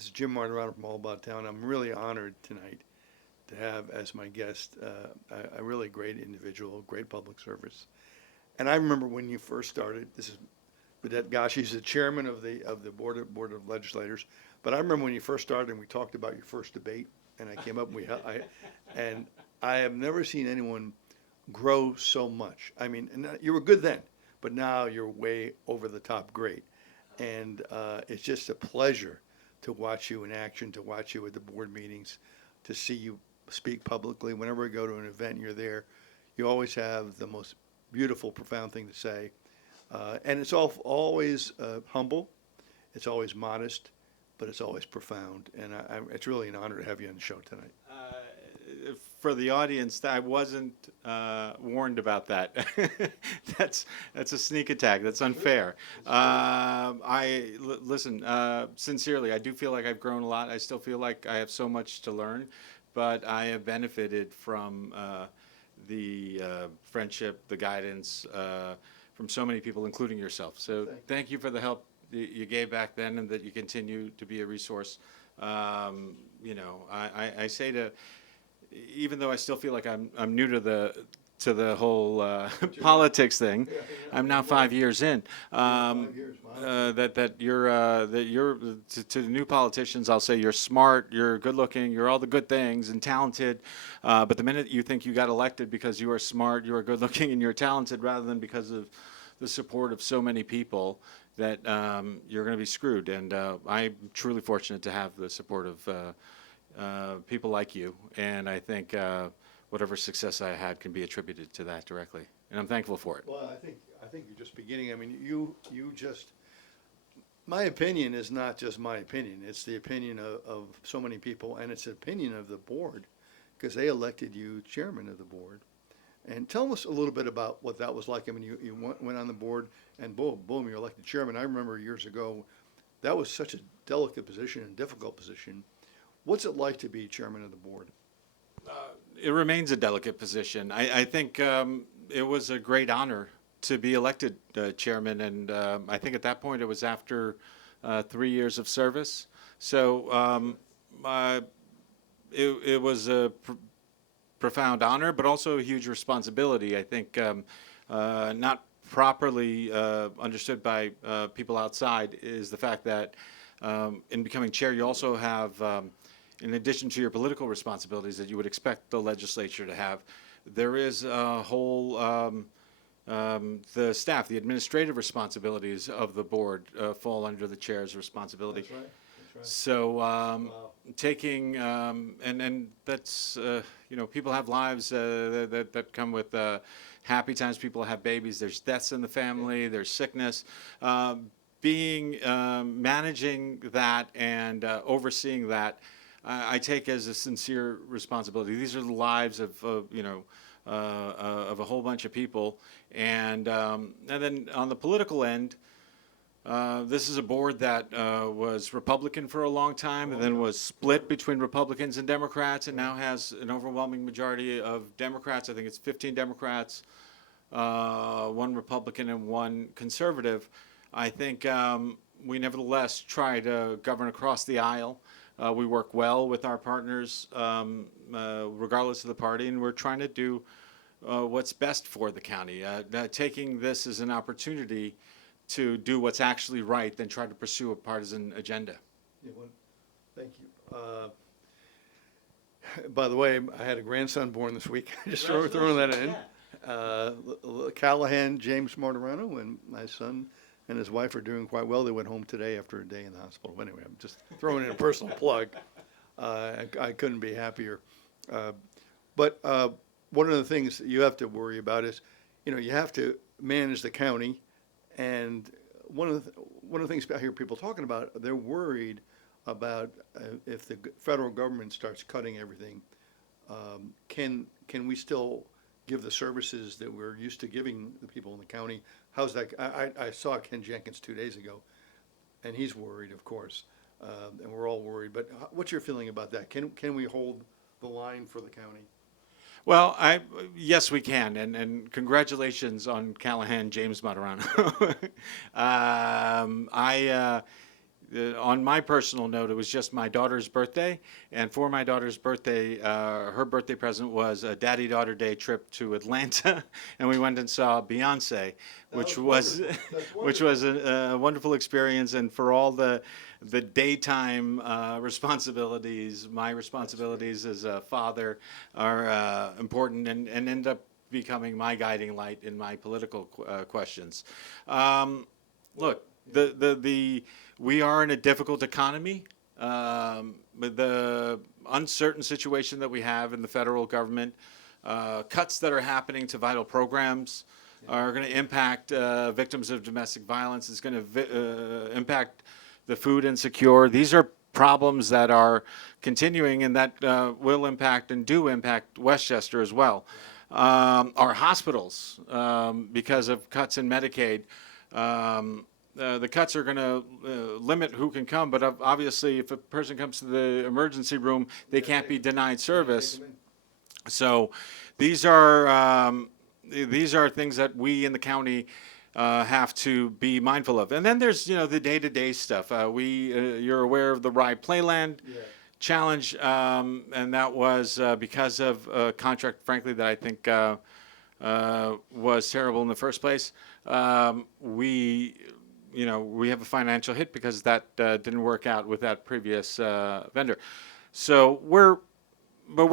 This is Jim Martorano from All About Town. I'm really honored tonight to have as my guest a really great individual, great public service. And I remember when you first started. This is Vedat Gashi. He's the chairman of the board of legislators. But I remember when you first started and we talked about your first debate, and I came up and and I have never seen anyone grow so much. I mean, and you were good then, but now you're way over the top great. And it's just a pleasure to watch you in action, to watch you at the board meetings, to see you speak publicly. Whenever I go to an event, you're there. You always have the most beautiful, profound thing to say. And it's always humble, it's always modest, but it's always profound. And it's really an honor to have you on the show tonight. For the audience, I wasn't warned about that. That's a sneak attack. That's unfair. Listen, sincerely, I do feel like I've grown a lot. I still feel like I have so much to learn, but I have benefited from the friendship, the guidance from so many people, including yourself. So thank you for the help you gave back then, and that you continue to be a resource. You know, I say to, even though I still feel like I'm new to the whole politics thing, I'm now 5 years in. That you're to the new politicians, I'll say you're smart, you're good looking, you're all the good things and talented. But the minute you think you got elected because you are smart, you are good looking, and you're talented, rather than because of the support of so many people, that you're going to be screwed. And I'm truly fortunate to have the support of people like you, and I think whatever success I had can be attributed to that directly, and I'm thankful for it. Well, I think you're just beginning. I mean, you just. My opinion is not just my opinion. It's the opinion of so many people, and it's the opinion of the board, because they elected you chairman of the board. And tell us a little bit about what that was like. I mean, you went on the board, and boom, you're elected chairman. I remember years ago, that was such a delicate position and difficult position. What's it like to be chairman of the board? It remains a delicate position. I think it was a great honor to be elected chairman, and I think at that point it was after 3 years of service. So it was a profound honor, but also a huge responsibility. I think not properly understood by people outside is the fact that in becoming chair, you also have, in addition to your political responsibilities that you would expect the legislature to have, there is a whole, the staff, the administrative responsibilities of the board fall under the chair's responsibility. That's right. So taking, and that's, you know, people have lives that come with happy times, people have babies, there's deaths in the family, there's sickness. Managing that and overseeing that, I take as a sincere responsibility. These are the lives of you know, of a whole bunch of people, and then on the political end, this is a board that was Republican for a long time, and then was split between Republicans and Democrats, and now has an overwhelming majority of Democrats. I think it's 15 Democrats, 1 Republican, and 1 conservative. I think we nevertheless try to govern across the aisle. We work well with our partners, regardless of the party, and we're trying to do what's best for the county. Taking this as an opportunity to do what's actually right than try to pursue a partisan agenda. Yeah, well, thank you. By the way, I had a grandson born this week. Just throwing that in. Callahan James Martorano, and my son and his wife are doing quite well. They went home today after a day in the hospital. But anyway, I'm just throwing in a personal plug. I couldn't be happier. But one of the things that you have to worry about is, you know, you have to manage the county. And one of the things I hear people talking about, they're worried about if the federal government starts cutting everything, can we still give the services that we're used to giving the people in the county? How's that? I saw Ken Jenkins 2 days ago, and he's worried, of course, and we're all worried. But what's your feeling about that? Can we hold the line for the county? Well, yes, we can, and congratulations on Callahan James Martorano. on my personal note, it was just my daughter's birthday, and for my daughter's birthday, her birthday present was a daddy-daughter day trip to Atlanta, and we went and saw Beyonce, which was which was a wonderful experience. And for all the daytime responsibilities, my responsibilities as a father are important and end up becoming my guiding light in my political questions. Look, we are in a difficult economy. With the uncertain situation that we have in the federal government, cuts that are happening to vital programs are going to impact victims of domestic violence. It's going to impact the food insecure. These are problems that are continuing and that will impact and do impact Westchester as well. Our hospitals, because of cuts in Medicaid, the cuts are going to limit who can come, but obviously if a person comes to the emergency room, they can't be denied service. So these are things that we in the county have to be mindful of. And then there's the day-to-day stuff. You're aware of the Rye Playland challenge, and that was because of a contract, frankly, that I think was terrible in the first place. We have a financial hit because that didn't work out with that previous vendor. So we're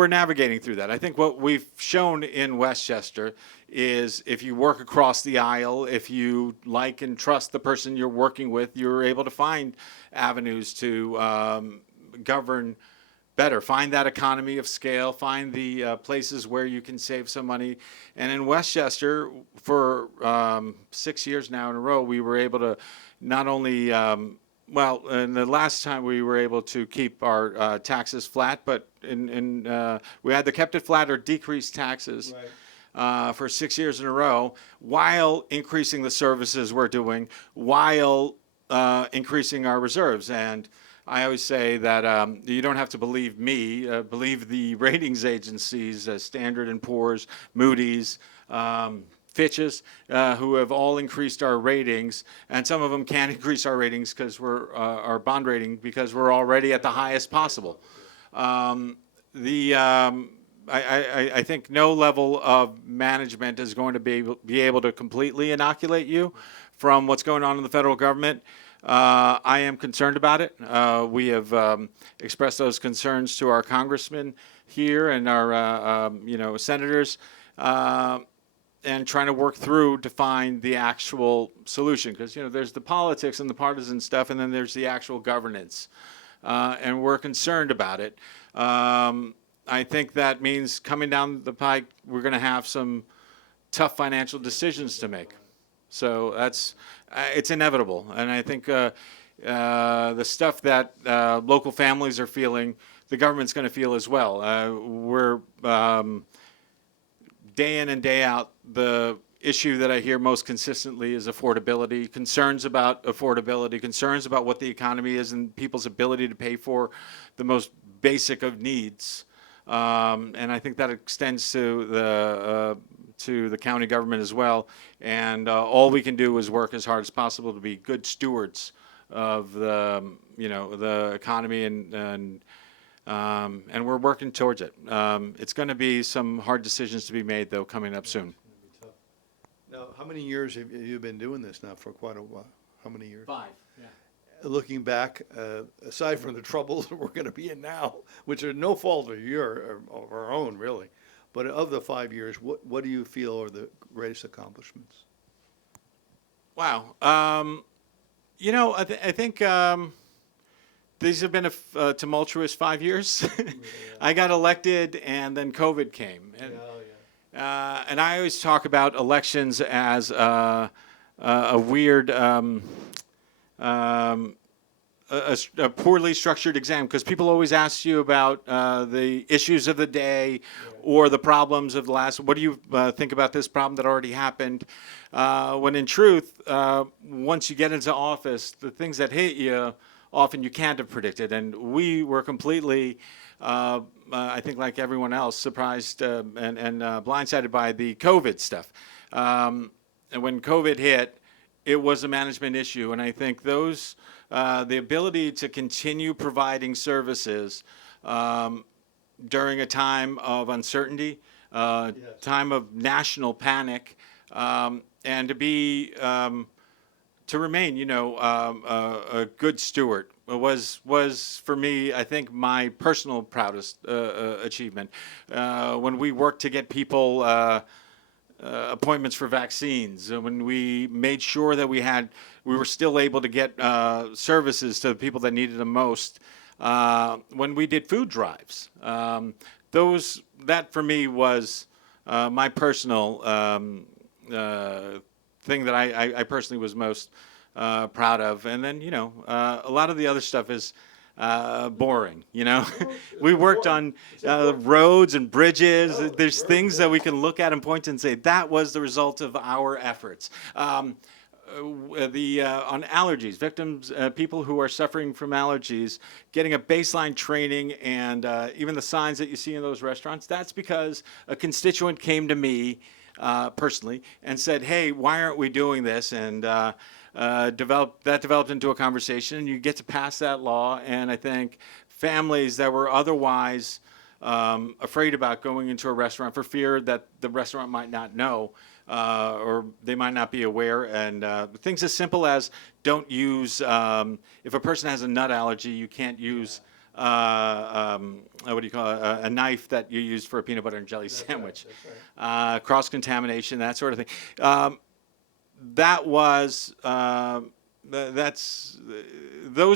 navigating through that. I think what we've shown in Westchester is if you work across the aisle, if you like and trust the person you're working with, you're able to find avenues to govern better, find that economy of scale, find the places where you can save some money. And in Westchester, for 6 years now in a row, we were able to not only, and the last time we were able to keep our taxes flat, but we either kept it flat or decreased taxes for 6 years in a row, while increasing the services we're doing, while increasing our reserves. And I always say that you don't have to believe me, believe the ratings agencies, Standard & Poor's, Moody's, Fitch's, who have all increased our ratings, and some of them can't increase our ratings because our bond rating, because we're already at the highest possible. I think no level of management is going to be able to completely inoculate you from what's going on in the federal government. I am concerned about it. We have expressed those concerns to our congressmen here and our senators, and trying to work through to find the actual solution. Because there's the politics and the partisan stuff, and then there's the actual governance, and we're concerned about it. I think that means coming down the pike, we're going to have some tough financial decisions to make. So it's inevitable, and I think the stuff that local families are feeling, the government's going to feel as well. We're day in and day out, the issue that I hear most consistently is affordability, concerns about affordability, concerns about what the economy is and people's ability to pay for the most basic of needs. And I think that extends to the county government as well. And all we can do is work as hard as possible to be good stewards of the economy, and we're working towards it. It's going to be some hard decisions to be made, though, coming up soon. Now, how many years have you been doing this now? For quite a while. How many years? 5. Yeah. Looking back, aside from the troubles that we're going to be in now, which are no fault of our own, really, but of the 5 years, what do you feel are the greatest accomplishments? Wow. I think these have been a tumultuous 5 years. I got elected, and then COVID came. And, and I always talk about elections as a weird, a poorly structured exam, because people always ask you about the issues of the day or the problems of the last. What do you think about this problem that already happened? When in truth, once you get into office, the things that hit you, often you can't have predicted. And we were completely, I think like everyone else, surprised and blindsided by the COVID stuff. And when COVID hit, it was a management issue. And I think those the ability to continue providing services during a time of uncertainty, Yes. time of national panic, and to remain, a good steward was for me, I think, my personal proudest achievement. When we worked to get people appointments for vaccines, when we made sure that we were still able to get services to the people that needed them most, when we did food drives, that for me was my personal thing that I personally was most proud of. And then, a lot of the other stuff is boring, We worked on roads and bridges. There's things that we can look at and point to and say, that was the result of our efforts. On allergies, victims, people who are suffering from allergies, getting a baseline training, and even the signs that you see in those restaurants, that's because a constituent came to me personally and said, hey, why aren't we doing this? And developed into a conversation, and you get to pass that law. And I think families that were otherwise afraid about going into a restaurant for fear that the restaurant might not know, or they might not be aware, and things as simple as don't use, if a person has a nut allergy, you can't use what do you call it, a knife that you use for a peanut butter and jelly sandwich. Right. Cross-contamination, that sort of thing. Those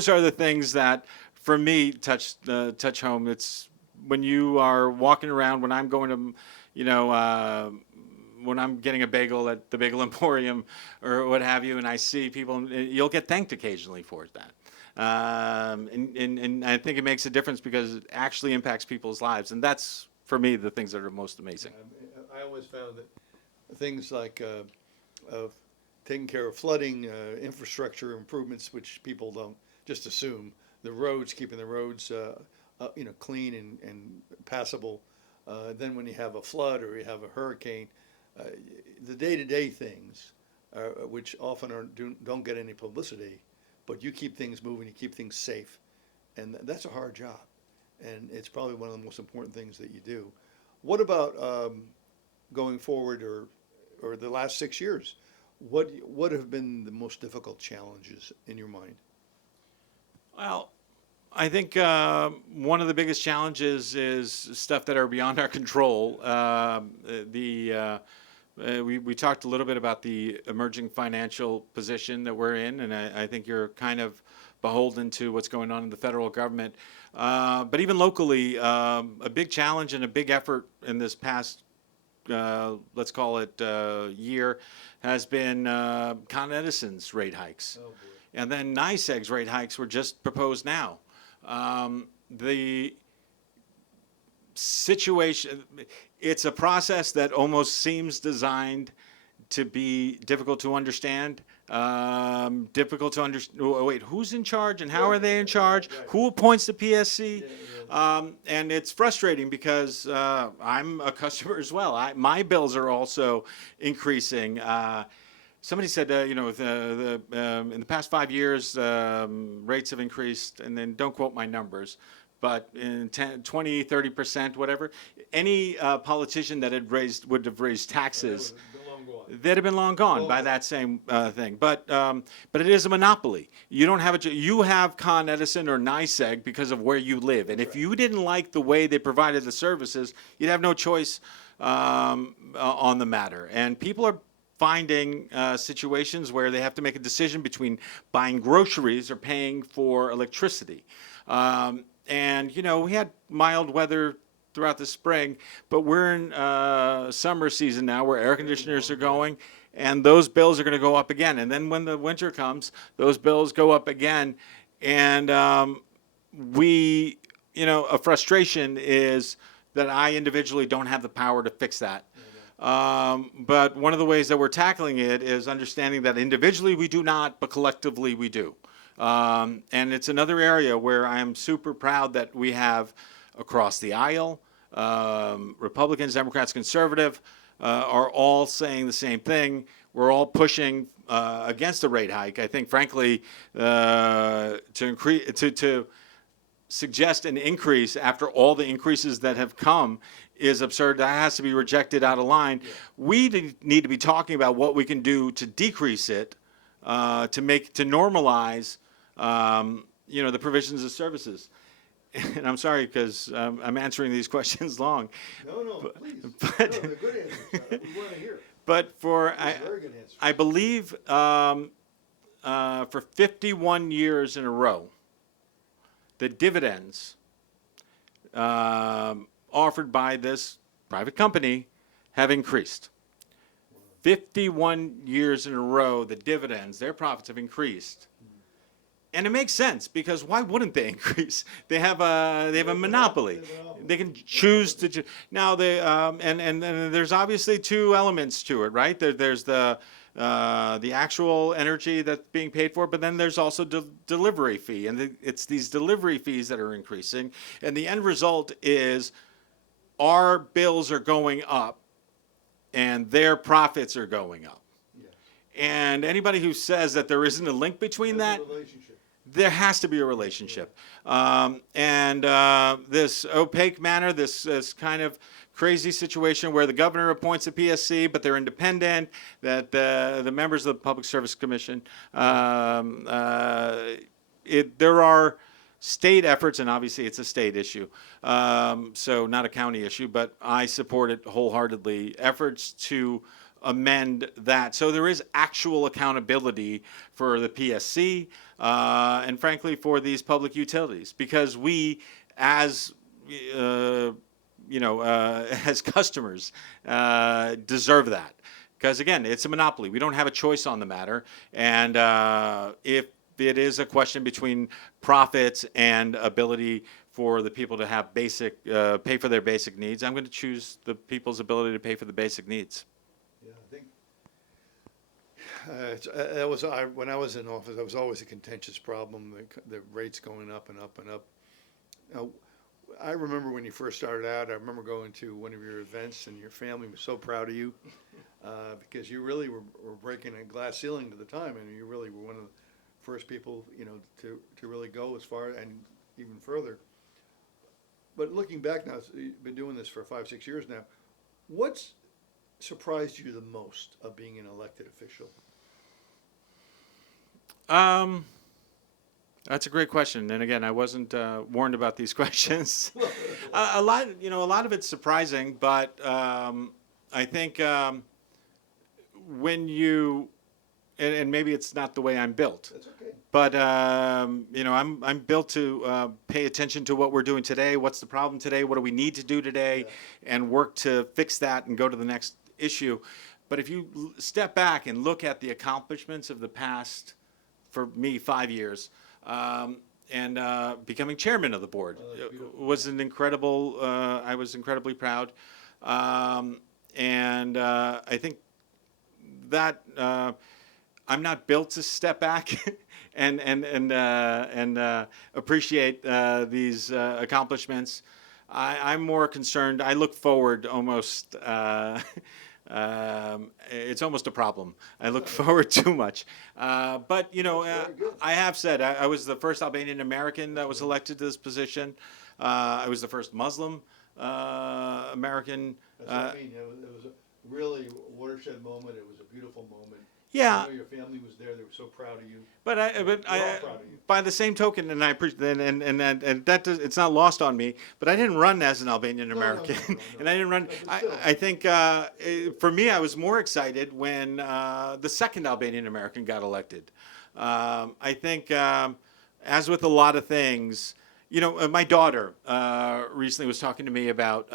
are the things that, for me, touch home. It's when you are walking around, when I'm going to, when I'm getting a bagel at the Bagel Emporium or what have you, and I see people, you'll get thanked occasionally for that. And I think it makes a difference because it actually impacts people's lives. And that's, for me, the things that are most amazing. I always found that things like taking care of flooding, infrastructure improvements, which people don't just assume, the roads, keeping the roads clean and passable. Then when you have a flood or you have a hurricane, the day-to-day things, which often don't get any publicity, but you keep things moving, you keep things safe, and that's a hard job, and it's probably one of the most important things that you do. What about going forward, or the last 6 years? What have been the most difficult challenges in your mind? Well, I think one of the biggest challenges is stuff that are beyond our control. We talked a little bit about the emerging financial position that we're in, and I think you're kind of beholden to what's going on in the federal government. But even locally, a big challenge and a big effort in this past, let's call it year, has been Con Edison's rate hikes. Oh, boy. And then NYSEG's rate hikes were just proposed now. The situation, it's a process that almost seems designed to be difficult to understand. Difficult to understand. Wait, who's in charge and how are they in charge? Right. Who appoints the PSC? Yeah. And it's frustrating because I'm a customer as well. My bills are also increasing. Somebody said, in the past 5 years, rates have increased, and then don't quote my numbers, but in 20, 30%, whatever. Any politician that would have raised taxes, they'd have been long gone by that same thing. But it is a monopoly. You don't have you have Con Edison or NYSEG because of where you live. And if you didn't like the way they provided the services, you'd have no choice on the matter. And people are finding situations where they have to make a decision between buying groceries or paying for electricity. And, we had mild weather throughout the spring, but we're in summer season now where air conditioners are going, and those bills are going to go up again. And then when the winter comes, those bills go up again. And a frustration is that I individually don't have the power to fix that. But one of the ways that we're tackling it is understanding that individually we do not, but collectively we do. And it's another area where I am super proud that we have across the aisle, Republicans, Democrats, Conservative, are all saying the same thing. We're all pushing against a rate hike. I think, frankly, to suggest an increase after all the increases that have come is absurd. That has to be rejected out of line. Yeah. We need to be talking about what we can do to decrease it, to normalize, the provisions of services. And I'm sorry because I'm answering these questions long. No, please. But, no, they're good answers. We want to hear. But I believe for 51 years in a row, the dividends offered by this private company have increased. 51 years in a row, the dividends, their profits have increased. And it makes sense because why wouldn't they increase? They have a monopoly. They can choose to. Now and there's obviously two elements to it, right? There's the actual energy that's being paid for, but then there's also delivery fee, and it's these delivery fees that are increasing, and the end result is our bills are going up, and their profits are going up. Yeah. And anybody who says that there isn't a link between that. There has to be a relationship. This opaque manner, this kind of crazy situation where the governor appoints a PSC, but they're independent, that the members of the Public Service Commission, there are state efforts, and obviously it's a state issue, so not a county issue, but I support it wholeheartedly, efforts to amend that. So there is actual accountability for the PSC and frankly for these public utilities, because we as as customers deserve that, because again, it's a monopoly. We don't have a choice on the matter, and if it is a question between profits and ability for the people to have basic pay for their basic needs, I'm going to choose the people's ability to pay for the basic needs. Yeah, I think when I was in office, that was always a contentious problem, the rates going up and up and up. I remember when you first started out, I remember going to one of your events and your family was so proud of you because you really were breaking a glass ceiling at the time, and you really were one of the first people, to really go as far and even further. But looking back now, you've been doing this for 5-6 years now. What's surprised you the most of being an elected official? That's a great question. And again, I wasn't warned about these questions. A lot of it's surprising, but I think when you, and maybe it's not the way I'm built. That's okay. But I'm built to pay attention to what we're doing today. What's the problem today? What do we need to do today? Yeah. And work to fix that and go to the next issue. But if you step back and look at the accomplishments of the past, for me, 5 years, and becoming chairman of the board was an incredible. I was incredibly proud, and I think that I'm not built to step back and appreciate these accomplishments. I'm more concerned. I look forward almost. It's almost a problem. I look forward too much. But, I have said I was the first Albanian American that was elected to this position. I was the first Muslim American. That's what I mean. It was a really watershed moment. It was a beautiful moment. Yeah. I know your family was there. They were so proud of you. But by the same token, and I appreciate, and that it's not lost on me. But I didn't run as an Albanian American, no. And I didn't run. I think for me, I was more excited when the second Albanian American got elected. I think, as with a lot of things, my daughter recently was talking to me about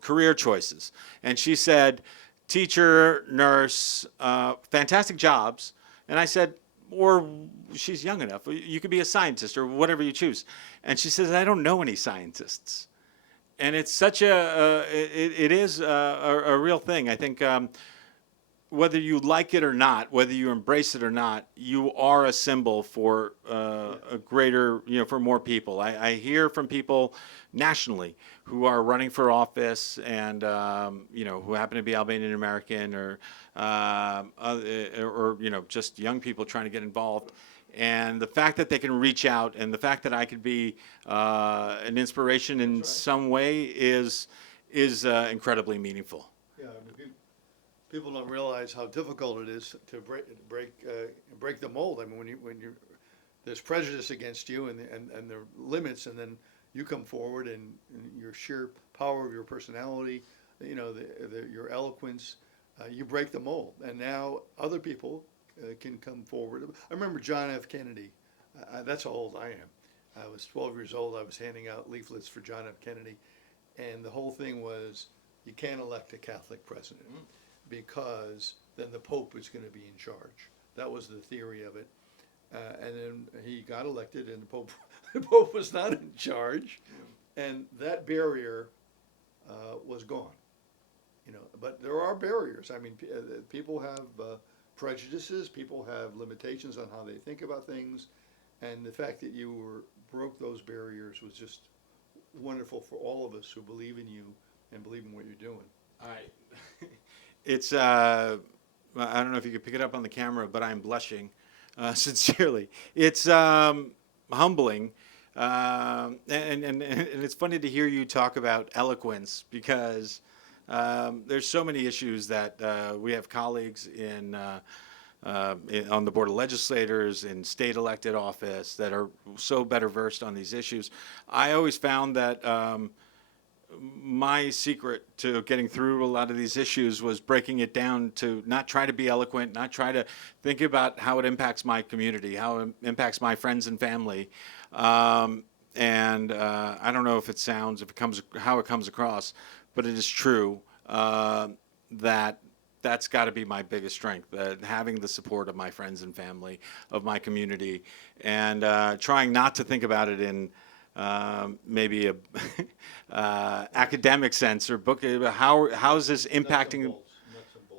career choices, and she said, teacher, nurse, fantastic jobs. And I said, or she's young enough, you could be a scientist or whatever you choose. And she says, I don't know any scientists. And it's such it is a real thing. I think whether you like it or not, whether you embrace it or not, you are a symbol for a greater, for more people. I hear from people nationally who are running for office and, who happen to be Albanian American or just young people trying to get involved. And the fact that they can reach out and the fact that I could be an inspiration in some way is incredibly meaningful. Yeah, I mean, people don't realize how difficult it is to break the mold. I mean, when you there's prejudice against you and there are limits, and then you come forward and your sheer power of your personality, your eloquence, you break the mold, and now other people can come forward. I remember John F. Kennedy. That's how old I am. I was 12 years old. I was handing out leaflets for John F. Kennedy, and the whole thing was, you can't elect a Catholic president because then the Pope is going to be in charge. That was the theory of it. And then he got elected, and the Pope was not in charge, and that barrier was gone. But there are barriers. I mean, people have prejudices. People have limitations on how they think about things, and the fact that you broke those barriers was just wonderful for all of us who believe in you and believe in what you're doing. All right. It's, I don't know if you could pick it up on the camera, but I'm blushing sincerely. It's humbling. And it's funny to hear you talk about eloquence because there's so many issues that we have colleagues on the Board of Legislators, in state elected office, that are so better versed on these issues. I always found that my secret to getting through a lot of these issues was breaking it down to not try to be eloquent, not try to think about how it impacts my community, how it impacts my friends and family. I don't know if it sounds, how it comes across, but it is true that that's got to be my biggest strength, having the support of my friends and family, of my community, and trying not to think about it in maybe a academic sense or book. How is this impacting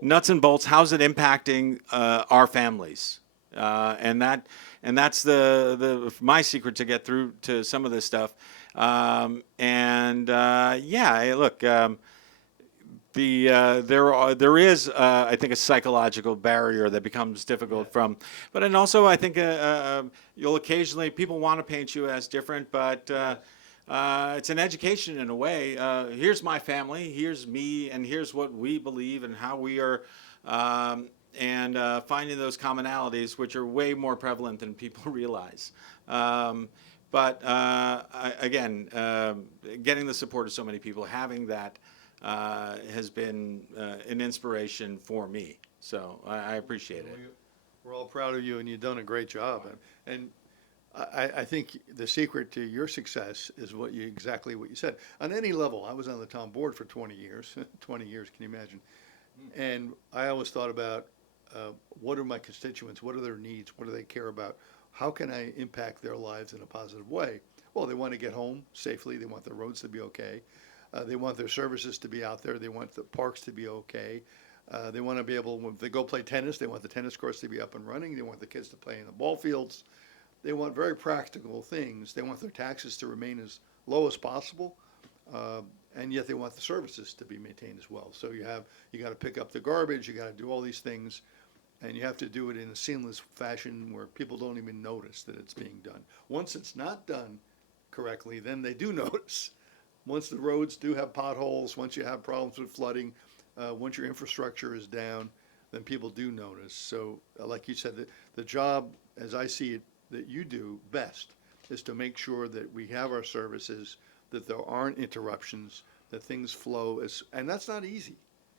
nuts and bolts? How's it impacting our families? And that's my secret to get through to some of this stuff. Look. There is I think a psychological barrier that becomes difficult but then also I think you'll occasionally, people want to paint you as different, but it's an education in a way. Here's my family, here's me, and here's what we believe and how we are, and finding those commonalities, which are way more prevalent than people realize. Again, getting the support of so many people, having that has been an inspiration for me. So I appreciate it. We're all proud of you, and you've done a great job. And I think the secret to your success is exactly what you said. On any level, I was on the town board for 20 years. 20 years, can you imagine? And I always thought about what are my constituents? What are their needs? What do they care about? How can I impact their lives in a positive way? Well, they want to get home safely. They want their roads to be okay. They want their services to be out there. They want the parks to be okay. They want to be able, when they go play tennis, they want the tennis courts to be up and running. They want the kids to play in the ball fields. They want very practical things. They want their taxes to remain as low as possible, and yet they want the services to be maintained as well. So you got to pick up the garbage. You got to do all these things, and you have to do it in a seamless fashion where people don't even notice that it's being done. Once it's not done correctly, then they do notice. Once the roads do have potholes, once you have problems with flooding, once your infrastructure is down, then people do notice. So like you said, the job, as I see it, that you do best is to make sure that we have our services, that there aren't interruptions, that things flow. And that's not easy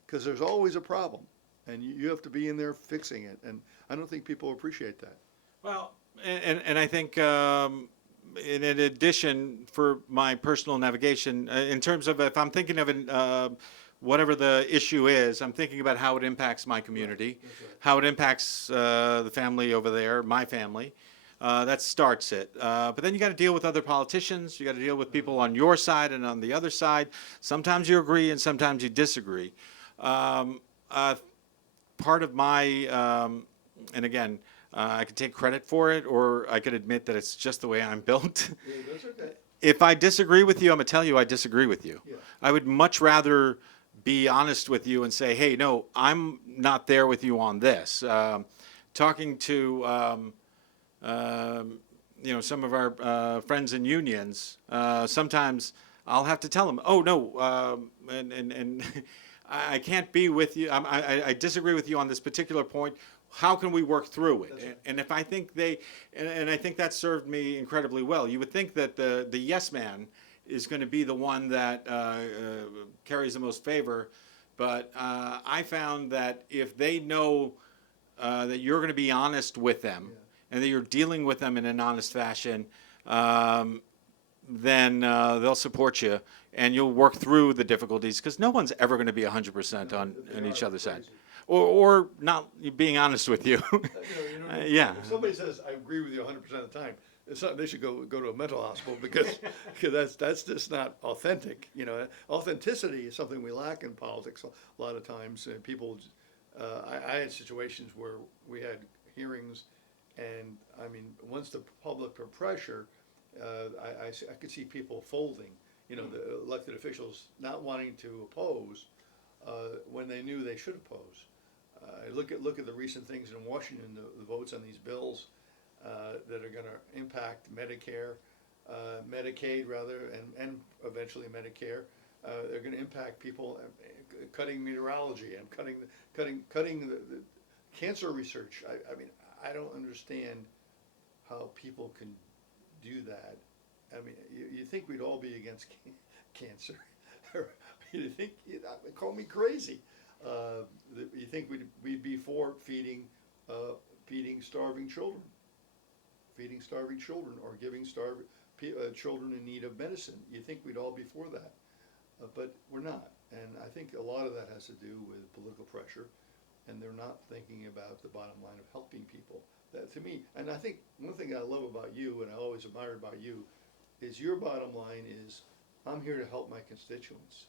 because there's always a problem. And you have to be in there fixing it. And I don't think people appreciate that. Well, and I think in addition, for my personal navigation, in terms of if I'm thinking of whatever the issue is, I'm thinking about how it impacts my community, Right. how it impacts the family over there, my family. That starts it. But then you got to deal with other politicians. You got to deal with people on your side and on the other side. Sometimes you agree and sometimes you disagree. part of my, and again, I could take credit for it, or I could admit that it's just the way I'm built. Yeah, that's okay. If I disagree with you, I'm gonna tell you I disagree with you. Yeah. I would much rather be honest with you and say, hey, no, I'm not there with you on this. Talking to some of our friends in unions, sometimes I'll have to tell them, oh no, and I can't be with you. I disagree with you on this particular point. How can we work through it? Right. And if I think and I think that served me incredibly well. You would think that the yes man is going to be the one that carries the most favor, but I found that if they know that you're going to be honest with them, Yeah. and that you're dealing with them in an honest fashion, then they'll support you, and you'll work through the difficulties, because no one's ever going to be 100% on each other's side, or not being honest with you. Yeah. If somebody says, I agree with you 100% of the time, it's not, they should go to a mental hospital because that's just not authentic. Authenticity is something we lack in politics a lot of times. People, I had situations where we had hearings, and I mean, once the public put pressure, I could see people folding. The elected officials not wanting to oppose when they knew they should oppose. Look at the recent things in Washington, the votes on these bills that are going to impact Medicare, Medicaid rather, and eventually Medicare. They're going to impact people, cutting meteorology and cutting the cancer research. I mean, I don't understand how people can do that. I mean, you think we'd all be against cancer? You think call me crazy? You think we'd be for feeding starving children, or giving children in need of medicine? You think we'd all be for that? But we're not, and I think a lot of that has to do with political pressure, and they're not thinking about the bottom line of helping people. That, to me, and I think one thing I love about you, and I always admire about you, is your bottom line is, I'm here to help my constituents.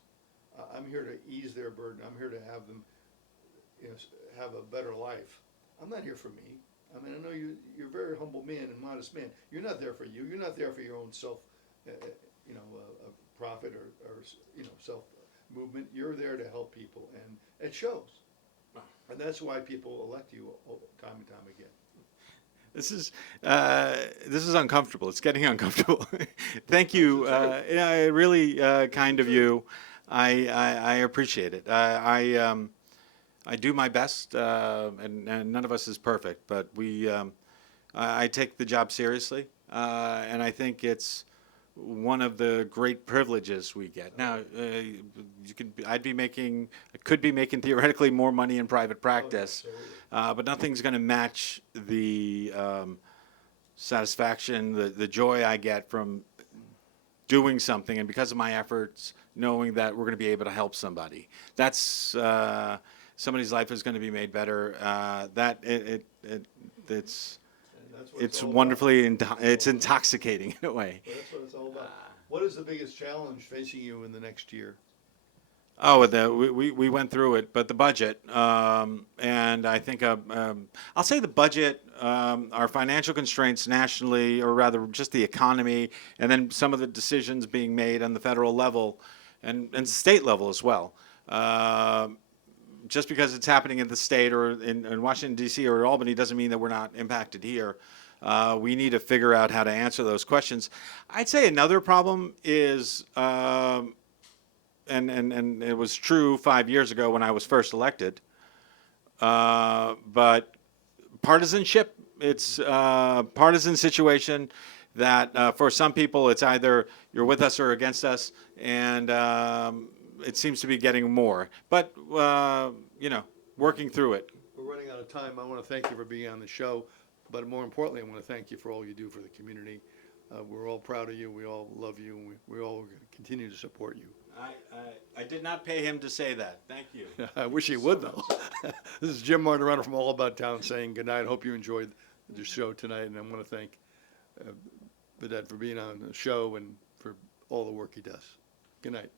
I'm here to ease their burden. I'm here to have them, have a better life. I'm not here for me. I mean, I know you're a very humble man and modest man. You're not there for you. You're not there for your own self, profit or self movement. You're there to help people, and it shows. And that's why people elect you time and time again. This is uncomfortable. It's getting uncomfortable. Thank you. Really kind of you. I appreciate it. I do my best, and none of us is perfect, but I take the job seriously, and I think it's one of the great privileges we get. Now, I could be making theoretically more money in private practice, but nothing's going to match the satisfaction, the joy I get from doing something, and because of my efforts, knowing that we're going to be able to help somebody. That's somebody's life is going to be made better. It's wonderfully it's intoxicating in a way. Well, that's what it's all about. What is the biggest challenge facing you in the next year? Oh, we went through it, but the budget, and I think I'll say the budget, our financial constraints nationally, or rather just the economy, and then some of the decisions being made on the federal level and state level as well. Just because it's happening in the state or in Washington, D.C. or Albany doesn't mean that we're not impacted here. We need to figure out how to answer those questions. I'd say another problem is, and it was true 5 years ago when I was first elected, but partisanship, it's a partisan situation that for some people it's either you're with us or against us, and it seems to be getting more. But, working through it. We're running out of time. I want to thank you for being on the show, but more importantly, I want to thank you for all you do for the community. We're all proud of you. We all love you, and we all continue to support you. I did not pay him to say that. Thank you. I wish he would, though. This is Jim Martorano from All About Town saying good night. Hope you enjoyed the show tonight, and I want to thank Vedat for being on the show and for all the work he does. Good night.